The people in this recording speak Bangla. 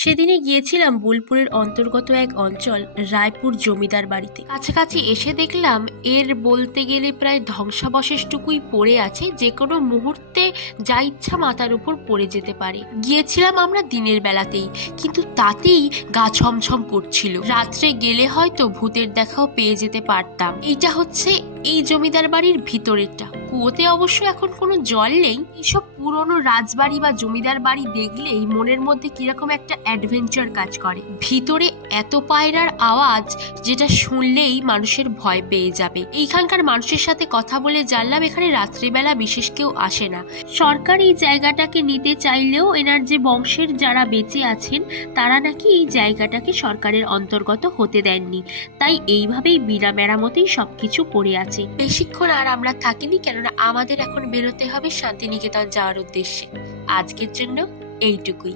সেদিনে গিয়েছিলাম বোলপুরের অন্তর্গত এক অঞ্চল রায়পুর জমিদার বাড়িতে। কাছাকাছি এসে দেখলাম এর বলতে গেলে প্রায় ধ্বংসাবশেষটুকুই পড়ে আছে, যে কোনো মুহূর্তে যা ইচ্ছা মাথার উপর পড়ে যেতে পারে। গিয়েছিলাম আমরা দিনের বেলাতেই, কিন্তু তাতেই গা ছমছম করছিল। রাত্রে গেলে হয়তো ভূতের দেখাও পেয়ে যেতে পারতাম। এইটা হচ্ছে এই জমিদার বাড়ির ভিতরেরটা। কুয়োতে অবশ্য এখন কোনো জল নেই। এইসব পুরনো রাজবাড়ি বা জমিদার বাড়ি দেখলেই মনের মধ্যে কিরকম একটা অ্যাডভেঞ্চার কাজ করে। ভিতরে এত পায়রার আওয়াজ, যেটা শুনলেই মানুষের ভয় পেয়ে যাবে। এইখানকার মানুষের সাথে কথা বলে জানলাম এখানে রাত্রিবেলা বিশেষ কেউ আসে না। সরকার এই জায়গাটাকে নিতে চাইলেও এনার যে বংশের যারা বেঁচে আছেন তারা নাকি এই জায়গাটাকে সরকারের অন্তর্গত হতে দেননি। তাই এইভাবেই বিনা মেরামতেই সবকিছু পড়ে আছে। বেশিক্ষণ আর আমরা থাকিনি, কেননা আমাদের এখন বেরোতে হবে শান্তিনিকেতন যাওয়ার উদ্দেশ্যে। আজকের জন্য এইটুকুই।